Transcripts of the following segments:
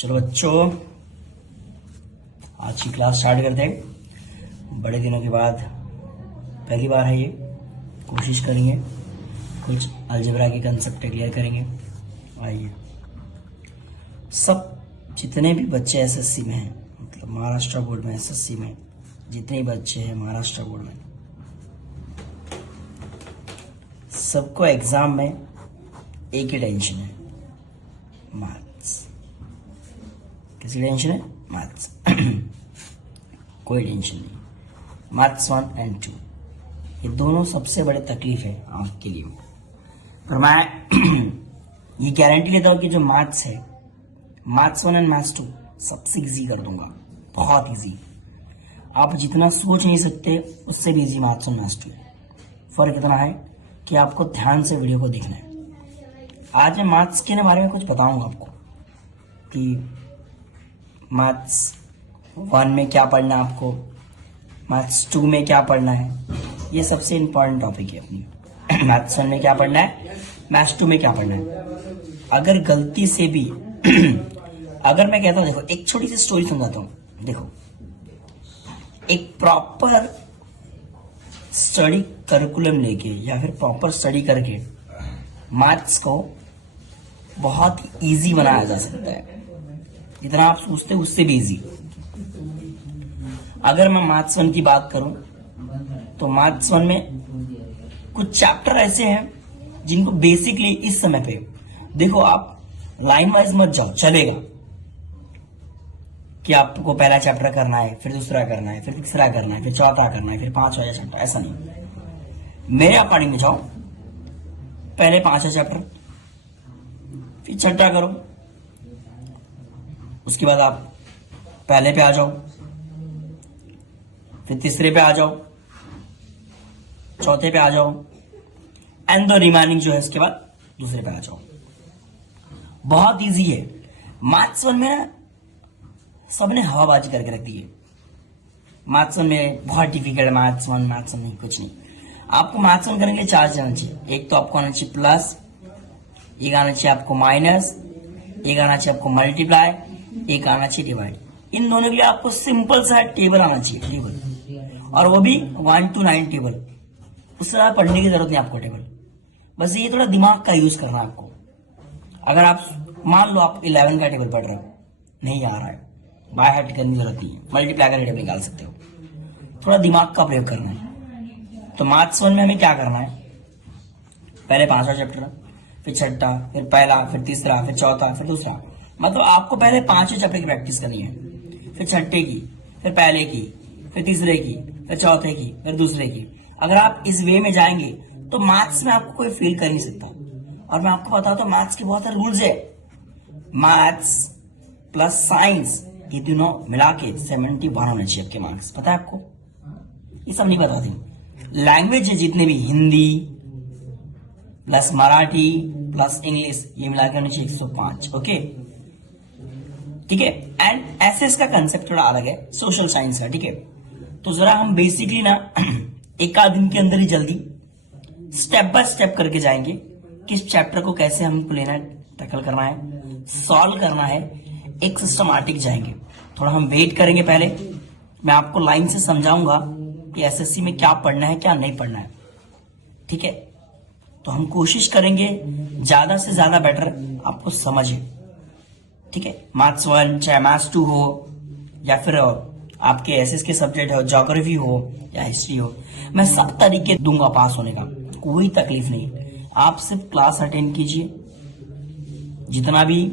चलो बच्चों, आज की क्लास स्टार्ट करते हैं। बड़े दिनों के बाद पहली बार है ये। कोशिश करेंगे कुछ अलजेब्रा के कंसेप्ट क्लियर करेंगे। आइए, सब जितने भी बच्चे एसएससी में हैं, मतलब महाराष्ट्र बोर्ड में एसएससी में जितने बच्चे हैं महाराष्ट्र बोर्ड में, सबको एग्जाम में एक ही टेंशन है, मैथ्स। किसी टेंशन है? मैथ्स। कोई टेंशन नहीं। मैथ्स 1 और 2 ये दोनों सबसे बड़े तकलीफ है आपके लिए। पर मैं ये गारंटी लेता हूँ कि जो मैथ्स है, मैथ्स 1 और मैथ्स 2 सबसे इजी कर दूंगा, बहुत इजी। आप जितना सोच नहीं सकते उससे भी इजी मैथ्स और मैथ्स 2 है। फर्क इतना है कि आपको ध्यान से वीडियो को देखना है। आज मैं मैथ्स के बारे में कुछ बताऊंगा आपको कि मैथ्स 1 में क्या पढ़ना है आपको, मैथ्स 2 में क्या पढ़ना है। ये सबसे इम्पोर्टेंट टॉपिक है अपनी। मैथ्स 1 में क्या पढ़ना है, मैथ्स 2 में क्या पढ़ना है। अगर गलती से भी अगर मैं कहता हूँ, देखो एक छोटी सी स्टोरी समझाता हूँ। देखो, एक प्रॉपर स्टडी करिकुलम लेके या फिर प्रॉपर स्टडी करके मैथ्स को बहुत इजी बनाया जा सकता है। जितना आप सोचते हैं उससे भी इजी। अगर मैं मैथ्स 1 की बात करूं तो मैथ्स 1 में कुछ चैप्टर ऐसे हैं जिनको बेसिकली इस समय पे, देखो आप लाइन वाइज मत जाओ, चलेगा कि आपको पहला चैप्टर करना है, फिर दूसरा करना है, फिर तीसरा करना है, फिर चौथा करना है, फिर पांचवा चैप्टर, ऐसा नहीं। मेरे अकॉर्डिंग में जाओ, पहले 5वां चैप्टर, फिर छठा करो, उसके बाद आप पहले पे आ जाओ, फिर तीसरे पे आ जाओ, चौथे पे आ जाओ, एंड द रिमेनिंग जो है उसके बाद दूसरे पे आ जाओ। बहुत इजी है। मैथ्स 1 में ना सबने हवाबाजी करके रख दी है। मैथ्स 1 में बहुत डिफिकल्ट है। मैथ्स 1 नहीं, कुछ नहीं। आपको मैथ्स 1 करने के लिए 4 जाना चाहिए। एक तो आपको आना चाहिए प्लस, एक आना चाहिए आपको माइनस, एक आना चाहिए आपको मल्टीप्लाई, एक आना चाहिए डिवाइड। इन दोनों के लिए आपको सिंपल सा टेबल आना चाहिए, टेबल, और वो भी 1 to 9 टेबल। उससे ज्यादा पढ़ने की जरूरत नहीं आपको टेबल। बस ये थोड़ा दिमाग का यूज करना है आपको। अगर आप मान लो आप 11 का टेबल पढ़ रहे हो, नहीं आ रहा है, बाय हार्ट करने की जरूरत नहीं है, मल्टीप्लाई का टेबल निकाल सकते हो। थोड़ा दिमाग का प्रयोग करना है। तो मैथ्स 1 में हमें क्या करना है, पहले 5वां चैप्टर, फिर छठा, फिर पहला, फिर तीसरा, फिर चौथा, फिर दूसरा। मतलब आपको पहले 5वें चैप्टर की प्रैक्टिस करनी है, फिर छठे की, फिर पहले की, फिर तीसरे की, फिर चौथे की, फिर दूसरे की। अगर आप इस वे में जाएंगे तो मैथ्स में आपको कोई फेल कर नहीं सकता। और मैं आपको बताता हूँ, मैथ्स के बहुत सारे रूल्स है। मैथ्स प्लस साइंस ये दोनों मिला के 71 होने चाहिए आपके मार्क्स। पता है आपको? ये सब नहीं बताती। लैंग्वेज है जितने भी, Hindi plus Marathi plus English, ये मिलाकर होने चाहिए 105। ओके, ठीक है। एंड एसएस का कंसेप्ट थोड़ा अलग है सोशल साइंस का, ठीक है। तो जरा हम बेसिकली ना एक आध दिन के अंदर ही जल्दी स्टेप बाय स्टेप करके जाएंगे, किस चैप्टर को कैसे हमको लेना है, टैकल करना है, सॉल्व करना है, एक सिस्टमैटिक जाएंगे। थोड़ा हम वेट करेंगे। पहले मैं आपको लाइन से समझाऊंगा कि एसएससी में क्या पढ़ना है, क्या नहीं पढ़ना है, ठीक है। तो हम कोशिश करेंगे ज्यादा से ज्यादा बेटर आपको समझे, ठीक है। मैथ्स 1 चाहे मैथ्स 2 हो या फिर आपके एसएस के सब्जेक्ट हो, ज्योग्राफी हो या हिस्ट्री हो, मैं सब तरीके दूंगा पास होने का, कोई तकलीफ नहीं। आप सिर्फ क्लास अटेंड कीजिए, जितना भी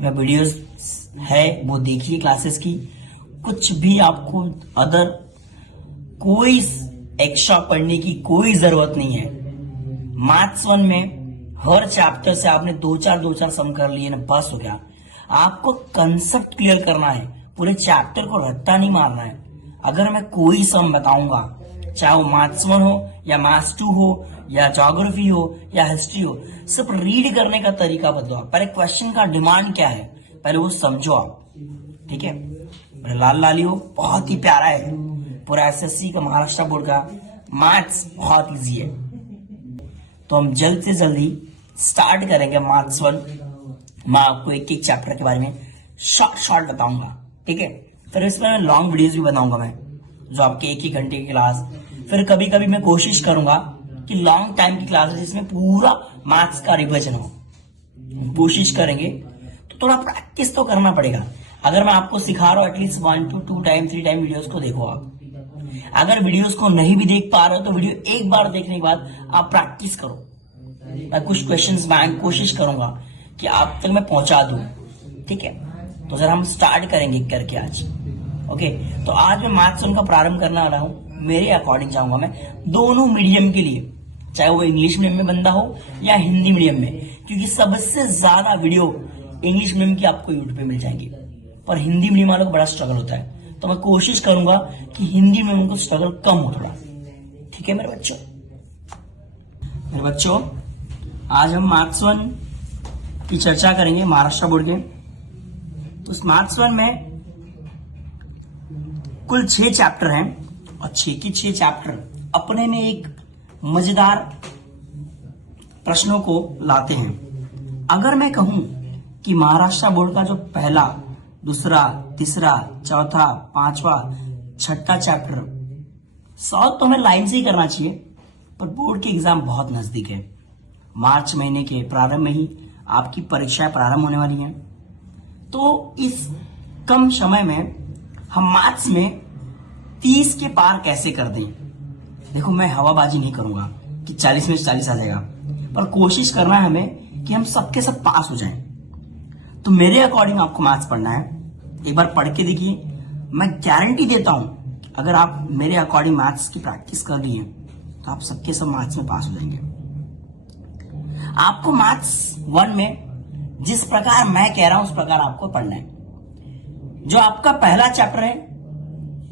वीडियोस है वो देखिए क्लासेस की। कुछ भी आपको अदर कोई एक्स्ट्रा पढ़ने की कोई जरूरत नहीं है। मैथ्स 1 में हर चैप्टर से आपने दो चार सम कर लिए ना, बस हो गया। आपको कंसेप्ट क्लियर करना है, पूरे चैप्टर को रट्टा नहीं मारना है। अगर मैं कोई सम बताऊंगा, चाहे वो मैथ्स 1 हो या मैथ्स 2 हो या ज्योग्राफी हो या हिस्ट्री हो, सिर्फ रीड करने का तरीका बदलो। पहले क्वेश्चन का डिमांड क्या है पहले वो समझो आप, ठीक है। लाल लाली हो बहुत ही प्यारा है, पूरा एसएससी का महाराष्ट्र बोर्ड का मैथ्स बहुत इजी है। तो हम जल्द से जल्दी स्टार्ट करेंगे मैथ्स 1। मैं आपको एक एक चैप्टर के बारे में शॉर्ट शॉर्ट बताऊंगा, ठीक है। फिर इसमें मैं लॉन्ग वीडियोस भी बनाऊंगा मैं, जो आपके 1 घंटे की क्लास। फिर कभी कभी मैं कोशिश करूंगा कि लॉन्ग टाइम की क्लास जिसमें पूरा मैथ्स का रिविजन हो, कोशिश करेंगे। तो थोड़ा प्रैक्टिस तो करना पड़ेगा। अगर मैं आपको सिखा रहा हूँ at least 1 to 2 time 3 time videos को देखो आप। अगर वीडियोस को नहीं भी देख पा रहे हो तो वीडियो एक बार देखने के बाद आप प्रैक्टिस करो। मैं कुछ क्वेश्चंस मैं कोशिश करूंगा कि आप तक मैं पहुंचा दूं, ठीक है। तो जरा हम स्टार्ट करेंगे करके आज। ओके, तो आज मैं मैथ्स का प्रारंभ करने वाला हूं। मेरे अकॉर्डिंग चाहूंगा मैं दोनों मीडियम के लिए, चाहे वो इंग्लिश मीडियम में बंदा हो या हिंदी मीडियम में, क्योंकि सबसे ज्यादा वीडियो इंग्लिश मीडियम की आपको यूट्यूब पे मिल जाएंगी, पर हिंदी मीडियम वालों को बड़ा स्ट्रगल होता है। तो मैं कोशिश करूंगा कि हिंदी में उनको स्ट्रगल कम हो थोड़ा, ठीक है मेरे बच्चों। मेरे बच्चों, आज हम मैथ्स 1 की चर्चा करेंगे महाराष्ट्र बोर्ड के। तो इस मैथ्स 1 में कुल 6 चैप्टर हैं और 6 की 6 चैप्टर अपने में एक मजेदार प्रश्नों को लाते हैं। अगर मैं कहूं कि महाराष्ट्र बोर्ड का जो पहला, दूसरा, तीसरा, चौथा, पांचवा, छठा चैप्टर सॉल्व तो हमें लाइन से ही करना चाहिए, पर बोर्ड की एग्जाम बहुत नजदीक है। मार्च महीने के प्रारंभ में ही आपकी परीक्षाएं प्रारंभ होने वाली हैं। तो इस कम समय में हम मैथ्स में 30 के पार कैसे कर दें। देखो, मैं हवाबाजी नहीं करूंगा कि 40 में 40 आ जाएगा, पर कोशिश करना है हमें कि हम सबके सब पास हो जाएं। तो मेरे अकॉर्डिंग आपको मैथ्स पढ़ना है। एक बार पढ़ के देखिए, मैं गारंटी देता हूं अगर आप मेरे अकॉर्डिंग मैथ्स की प्रैक्टिस कर लिए तो आप सबके सब मैथ्स में पास हो जाएंगे। आपको मैथ्स 1 में जिस प्रकार मैं कह रहा हूं उस प्रकार आपको पढ़ना है। जो आपका पहला चैप्टर है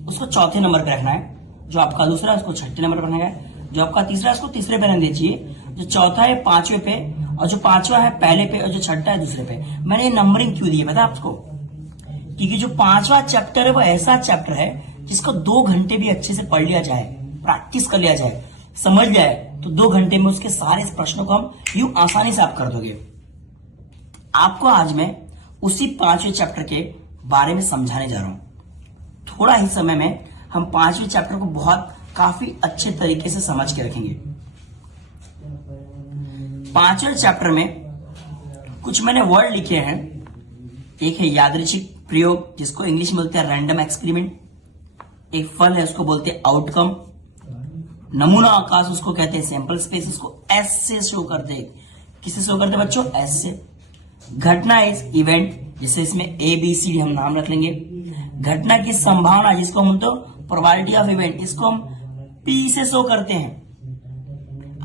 उसको चौथे नंबर पे रखना है, जो आपका दूसरा है उसको छठे नंबर पर रखना है, जो आपका तीसरा है उसको तीसरे पे रख दीजिए, जो चौथा है 5वें पे, और जो 5वां है पहले पे, और जो छठा है दूसरे पे। मैंने ये नंबरिंग क्यों दी है पता आपको? क्योंकि जो 5वां चैप्टर है वो ऐसा चैप्टर है जिसको 2 घंटे भी अच्छे से पढ़ लिया जाए, प्रैक्टिस कर लिया जाए, समझ जाए, तो 2 घंटे में उसके सारे प्रश्नों को हम यूं आसानी से आप कर दोगे। आपको आज मैं उसी 5वें चैप्टर के बारे में समझाने जा रहा हूं। थोड़ा ही समय में हम 5वें चैप्टर को बहुत काफी अच्छे तरीके से समझ के रखेंगे। 5वें चैप्टर में कुछ मैंने वर्ड लिखे हैं। एक है यादृच्छिक प्रयोग, जिसको इंग्लिश में बोलते हैं रैंडम एक्सपेरिमेंट। एक फल है, उसको बोलते हैं आउटकम। नमूना आकाश, उसको कहते हैं सैंपल स्पेस। इसको एस से शो करते हैं। किससे शो करते हैं बच्चों? एस से। घटना इज इवेंट, जिसे इसमें ए बी सी डी हम नाम रख लेंगे। घटना की संभावना, जिसको हम बोलते हैं प्रोबेबिलिटी ऑफ इवेंट, इसको हम पी से शो करते हैं।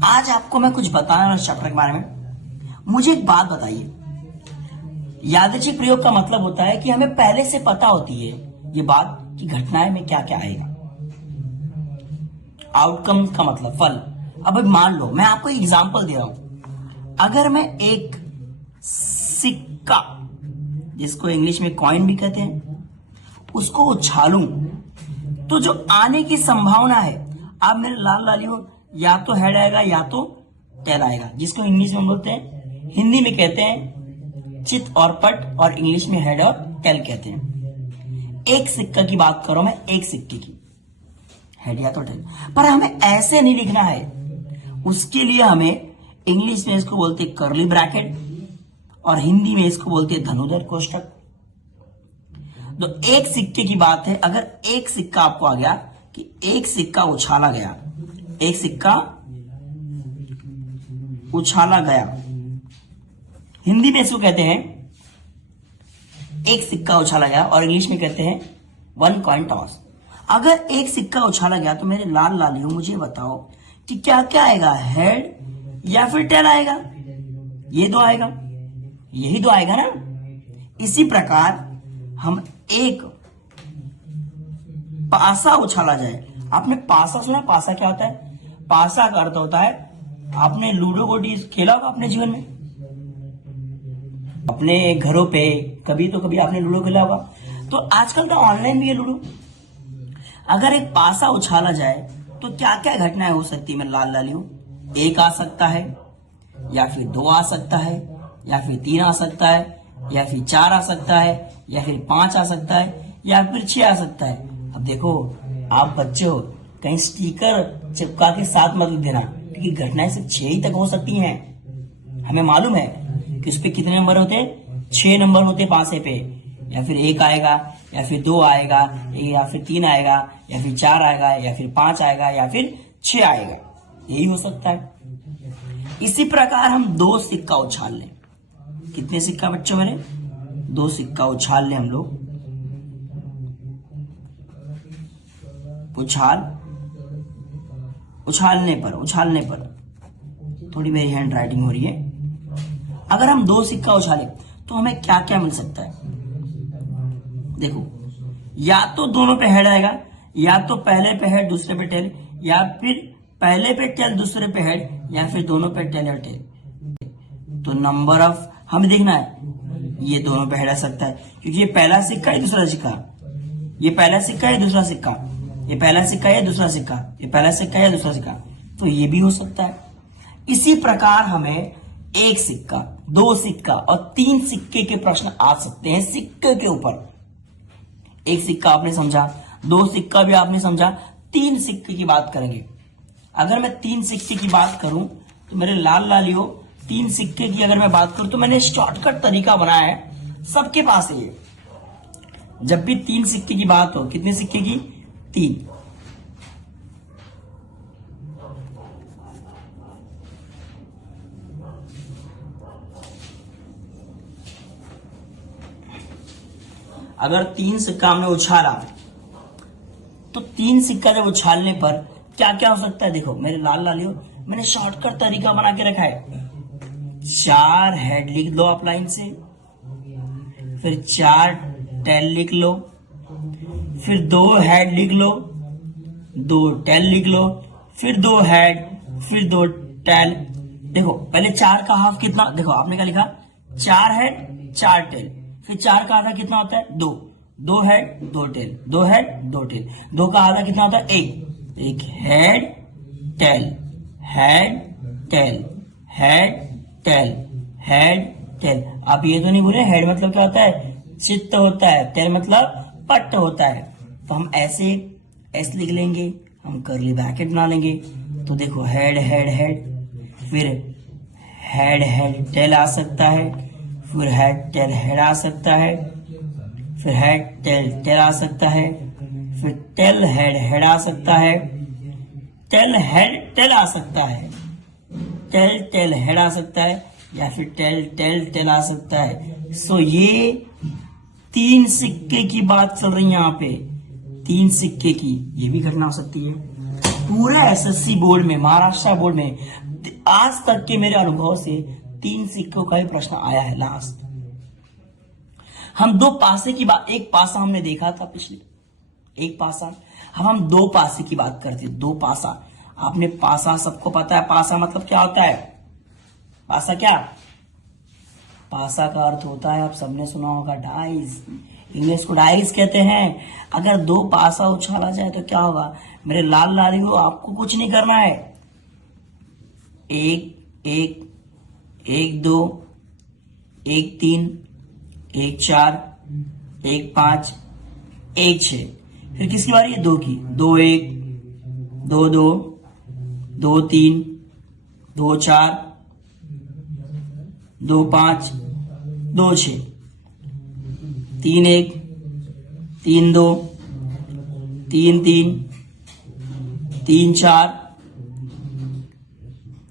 आज आपको मैं कुछ बताना इस चैप्टर के बारे में। मुझे एक बात बताइए, यादृच्छिक प्रयोग का मतलब होता है कि हमें पहले से पता होती है ये बात कि घटनाएं में क्या क्या आएगा। आउटकम का मतलब फल। अब मान लो, मैं आपको एग्जांपल दे रहा हूं। अगर मैं एक सिक्का, जिसको इंग्लिश में कॉइन भी कहते हैं, उसको उछालूं तो जो आने की संभावना है, आप मेरे लाल लालियों, या तो हेड आएगा या तो टेल आएगा, जिसको इंग्लिश में हम बोलते हैं, हिंदी में कहते हैं चित और पट, और इंग्लिश में हेड और टेल कहते हैं। एक सिक्का की बात करो मैं, एक सिक्के की, हेड या तो टेल। पर हमें ऐसे नहीं लिखना है। उसके लिए हमें इंग्लिश में इसको बोलते हैं कर्ली ब्रैकेट, और हिंदी में इसको बोलते हैं धनुर्धर कोष्ठक। तो एक सिक्के की बात है। अगर एक सिक्का आपको आ गया कि एक सिक्का उछाला गया, एक सिक्का उछाला गया, हिंदी में इसको कहते हैं एक सिक्का उछाला गया, और इंग्लिश में कहते हैं 1 कॉइन टॉस। अगर एक सिक्का उछाला गया तो मेरे लाल लालियों, मुझे बताओ कि क्या क्या आएगा, हेड या फिर टेल आएगा? ये दो आएगा, यही दो आएगा ना। इसी प्रकार हम एक पासा उछाला जाए। आपने पासा सुना? पासा क्या होता है? पासा का अर्थ होता है, आपने लूडो गोटी खेला होगा अपने जीवन में, अपने घरों पे कभी तो कभी आपने लूडो खेला होगा। तो आजकल तो ऑनलाइन भी है लूडो। अगर एक पासा उछाला जाए तो क्या क्या घटनाएं हो सकती है? मैं लाल लालियों, 1 आ सकता है, या फिर 2 आ सकता है, या फिर 3 आ सकता है, या फिर 4 आ सकता है, या फिर 5 आ सकता है, या फिर 6 आ सकता है। अब देखो, आप बच्चे हो, कहीं स्टिकर चिपका के साथ मत लिख देना, क्योंकि घटनाएं सिर्फ 6 ही तक हो सकती हैं। हमें मालूम है कि उस पे कितने नंबर होते हैं, 6 नंबर होते हैं पासे पे। या फिर 1 आएगा, या फिर 2 आएगा, या फिर 3 आएगा, या फिर 4 आएगा, या फिर 5 आएगा, या फिर 6 आएगा, यही हो सकता है। इसी प्रकार हम 2 सिक्का उछाल लें। कितने सिक्का बच्चों मेरे? 2 सिक्का उछाल लें हम लोग। उछालने पर थोड़ी मेरी हैंड राइटिंग हो रही है। अगर हम 2 सिक्का उछालें तो हमें क्या क्या मिल सकता है? देखो, या तो दोनों पे हेड आएगा, या तो पहले पे हेड दूसरे पे टेल, या फिर पहले पे टेल दूसरे पे हेड, या फिर दोनों पे टेल और टेल। तो नंबर ऑफ हमें देखना है, ये दोनों पे हेड आ सकता है, क्योंकि ये पहला सिक्का है दूसरा सिक्का, ये पहला सिक्का है दूसरा सिक्का, ये पहला सिक्का है दूसरा सिक्का, ये पहला सिक्का है दूसरा सिक्का, तो ये भी हो सकता है। इसी प्रकार हमें 1 सिक्का, 2 सिक्का और 3 सिक्के के प्रश्न आ सकते हैं सिक्के के ऊपर। 1 सिक्का आपने समझा, 2 सिक्का भी आपने समझा, 3 सिक्के की बात करेंगे। अगर मैं 3 सिक्के की बात करूं तो मेरे लाल लालियो, 3 सिक्के की अगर मैं बात करूं तो मैंने शॉर्टकट तरीका बनाया है, सबके पास है ये। जब भी 3 सिक्के की बात हो, कितने सिक्के की? 3। अगर 3 सिक्का हमने उछाला तो 3 सिक्का जब उछालने पर क्या क्या हो सकता है? देखो मेरे लाल लालियो, मैंने शॉर्टकट तरीका बना के रखा है। 4 हेड लिख लो आप लाइन से, फिर 4 टेल लिख लो, फिर 2 हेड लिख लो, 2 टेल लिख लो, फिर 2 हेड, फिर 2 टेल। देखो पहले 4 का हाफ कितना? देखो आपने क्या लिखा? 4 हेड 4 टेल। फिर 4 का आधा कितना होता है? 2। 2 हेड 2 टेल, 2 हेड 2 टेल। 2 का आधा कितना होता है? 1 head tail, head tail, head tail, head tail. आप ये तो नहीं बोले हेड मतलब क्या होता है? चित्त होता है, टेल मतलब पट्ट होता है। तो हम ऐसे लिख लेंगे, हम कर्ली ब्रैकेट बना लेंगे। तो देखो हेड हेड हेड, फिर हेड हेड टेल आ सकता है, फिर हेड टेल हेड आ सकता है, फिर हेड टेल टेल आ सकता है, फिर टेल हेड हेड आ सकता है, टेल हेड टेल आ सकता है, टेल टेल हेड आ सकता है, या फिर टेल टेल टेल आ सकता है। सो ये 3 सिक्के की बात चल रही है यहाँ पे, 3 सिक्के की। ये भी घटना हो सकती है। पूरे एसएससी बोर्ड में, महाराष्ट्र बोर्ड में आज तक के मेरे अनुभव से 3 सिक्कों का ही प्रश्न आया है लास्ट। हम 2 पासे की बात, एक पासा हमने देखा था पिछले, एक पासा। अब हम 2 पासे की बात करते हैं। 2 पासा, आपने पासा, सबको पता है पासा मतलब क्या होता है? पासा क्या? पासा का अर्थ होता है, आप सबने सुना होगा, डाइस। इंग्लिश को डाइस कहते हैं। अगर 2 पासा उछाला जाए तो क्या होगा? मेरे लाल लालियों, आपको कुछ नहीं करना है। 1 1 1 2 1 3 1 4 1 5 1 6। फिर किसकी बारी है? 2 की। 2 1 2 2 2 3 2 4 2 5 2 6 3 1 3 2 3 3 3 4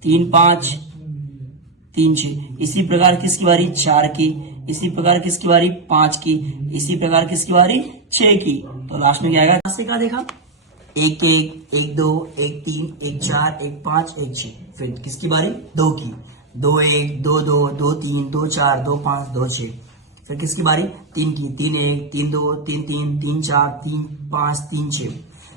3 5 3 6। इसी प्रकार किसकी बारी? 4 की। इसी प्रकार किसकी बारी? 5 की। इसी प्रकार किसकी बारी? 6 की। तो लास्ट में क्या आएगा? पासे का देखा, 1 1 1 2 1 3 1 4 1 5 1 6। फिर किसकी बारी? 2 की। 2 1 2 2 2 3 2 4 2 5 2 6। फिर किसकी बारी? 3 की। 3 1 3 2 3 3 3 4 3 5 3 6।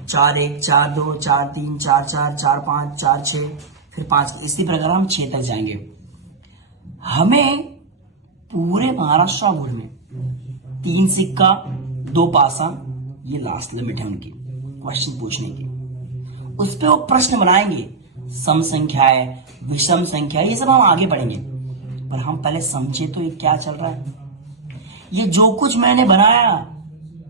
4 1 4 2 4 3 4 4 4 5 4 6। फिर 5। इसी प्रकार हम 6 तक जाएंगे। हमें पूरे महाराष्ट्र बोर्ड में 3 सिक्का 2 पासा, ये लास्ट लिमिट है उनकी क्वेश्चन पूछने की। उस पे वो प्रश्न बनाएंगे, सम संख्या है, विषम संख्या, ये सब हम आगे पढ़ेंगे। पर हम पहले समझे तो ये क्या चल रहा है। ये जो कुछ मैंने बनाया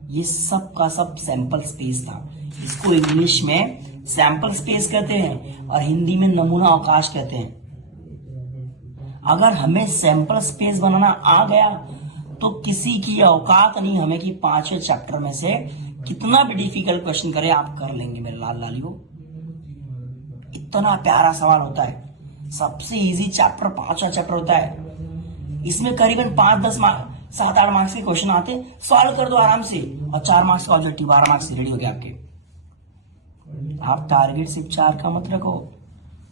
ये सब का सब सैंपल स्पेस था। इसको इंग्लिश में सैंपल स्पेस कहते हैं और हिंदी में नमूना अवकाश कहते हैं। अगर हमें सैंपल स्पेस बनाना आ गया तो किसी की औकात नहीं हमें कि 5वें चैप्टर में से कितना भी डिफिकल्ट क्वेश्चन करे आप कर लेंगे मेरे लाल लालियों। इतना प्यारा सवाल होता है। सबसे इजी चैप्टर 5वां चैप्टर होता है। इसमें करीबन 5-10 मार्क्स 7-8 मार्क्स के क्वेश्चन आते, सॉल्व कर दो आराम से और 4 मार्क्स का ऑब्जेक्टिव 12 मार्क्स रेडी हो गया आपके। आप टारगेट सिर्फ 4 का मत रखो,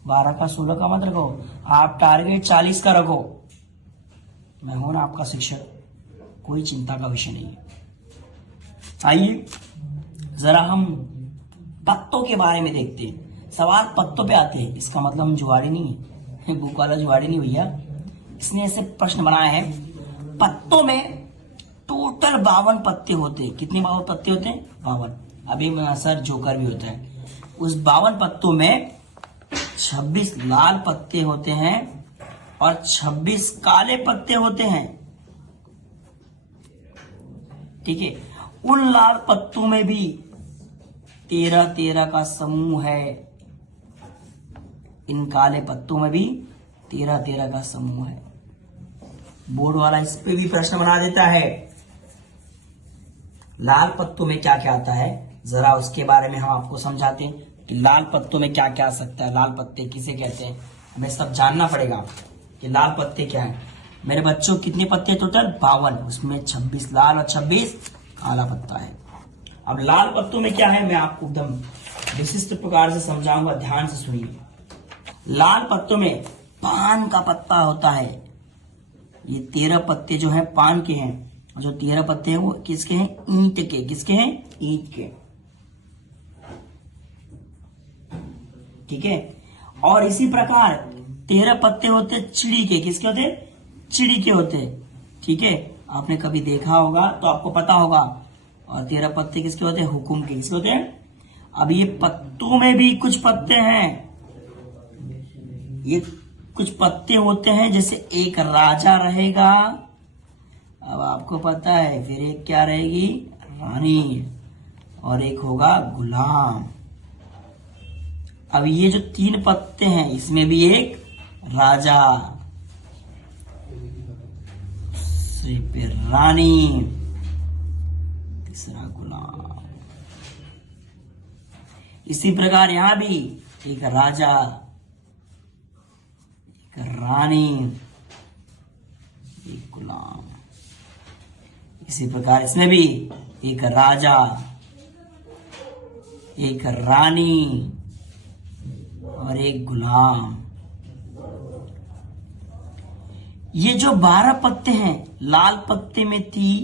12 का 16 का मत रखो, आप टारगेट 40 का रखो। मैं हूं ना आपका शिक्षक, कोई चिंता का विषय नहीं है। आइए जरा हम पत्तों के बारे में देखते हैं। सवाल पत्तों पे आते हैं, इसका मतलब हम जुआड़ी नहीं है, बुक वाला जुआड़ी नहीं भैया। इसने ऐसे प्रश्न बनाया है, पत्तों में टोटल 52 पत्ते होते हैं। कितने 52 पत्ते होते हैं? 52। अभी सर जोकर भी होता है। उस 52 पत्तों में 26 लाल पत्ते होते हैं और 26 काले पत्ते होते हैं। ठीक है, उन लाल पत्तों में भी 13-13 का समूह है। इन काले पत्तों में भी 13-13 का समूह है। बोर्ड वाला इस पे भी प्रश्न बना देता है। लाल पत्तों में क्या क्या आता है जरा उसके बारे में हम आपको समझाते हैं कि लाल पत्तों में क्या क्या आ सकता है, लाल पत्ते किसे कहते हैं। हमें सब जानना पड़ेगा कि लाल पत्ते क्या है। मेरे बच्चों कितने पत्ते टोटल? 52। उसमें 26 लाल और 26 काला पत्ता है। अब लाल पत्तों में क्या है मैं आपको एकदम विशिष्ट प्रकार से समझाऊंगा, ध्यान से सुनिए। लाल पत्तों में पान का पत्ता होता है। ये 13 पत्ते जो है पान के हैं, जो 13 पत्ते हैं वो किसके हैं? ईंट के। किसके हैं? ईंट के। ठीक है, और इसी प्रकार 13 पत्ते होते चिड़ी के। किसके होते? चिड़ी के होते। ठीक है, आपने कभी देखा होगा तो आपको पता होगा। और 13 पत्ते किसके होते हैं? हुकुम के। किसके होते हैं? अब ये पत्तों में भी कुछ पत्ते हैं। ये कुछ पत्ते होते हैं, जैसे एक राजा रहेगा, अब आपको पता है, फिर एक क्या रहेगी? रानी, और एक होगा गुलाम। अब ये जो 3 पत्ते हैं इसमें भी एक राजा, फिर रानी, तीसरा गुलाम। इसी प्रकार यहां भी एक राजा, एक रानी, एक गुलाम। इसी प्रकार इसमें भी एक राजा, एक रानी और एक गुलाम। ये जो 12 पत्ते हैं, लाल पत्ते में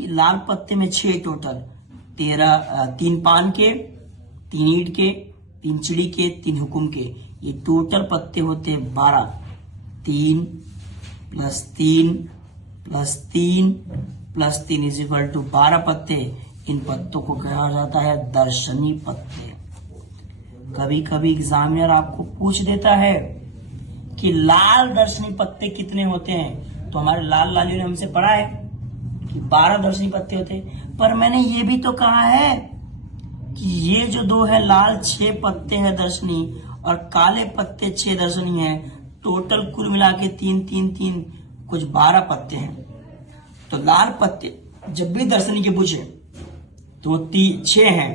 लाल पत्ते में 6 टोटल, 3 पान के, 3 ईंट के, 3 चिड़ी के, 3 हुकुम के। ये टोटल पत्ते होते हैं 12। 3 + 3 + 3 + 3 = 12 पत्ते। इन पत्तों को कहा जाता है दर्शनी पत्ते। कभी कभी एग्जामिनर आपको पूछ देता है कि लाल दर्शनी पत्ते कितने होते हैं, तो हमारे लाल लालियों ने हमसे पढ़ा है कि 12 दर्शनी पत्ते होते हैं। पर मैंने ये भी तो कहा है कि ये जो 2 है लाल 6 पत्ते हैं दर्शनी और काले पत्ते 6 दर्शनी हैं। टोटल कुल मिला के 3 कुछ 12 पत्ते हैं। तो लाल पत्ते जब भी दर्शनी के पूछे तो 6 हैं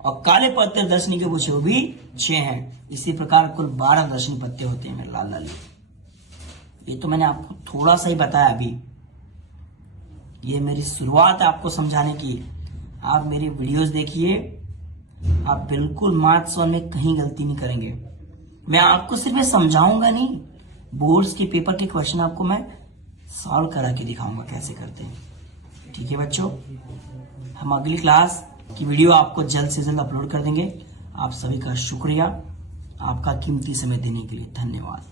और काले पत्ते दर्शनी के पूछे वो भी 6 हैं। इसी प्रकार कुल 12 दर्शनी पत्ते होते हैं मेरे लाल लाली। ये तो मैंने आपको थोड़ा सा ही बताया अभी, ये मेरी शुरुआत है आपको समझाने की। आप मेरी वीडियोस देखिए, आप बिल्कुल मैथ्स में कहीं गलती नहीं करेंगे। मैं आपको सिर्फ समझाऊंगा नहीं, बोर्ड्स के पेपर के क्वेश्चन आपको मैं सॉल्व करा के दिखाऊंगा कैसे करते हैं। ठीक है बच्चों, हम अगली क्लास की वीडियो आपको जल्द से जल्द अपलोड कर देंगे। आप सभी का शुक्रिया, आपका कीमती समय देने के लिए धन्यवाद।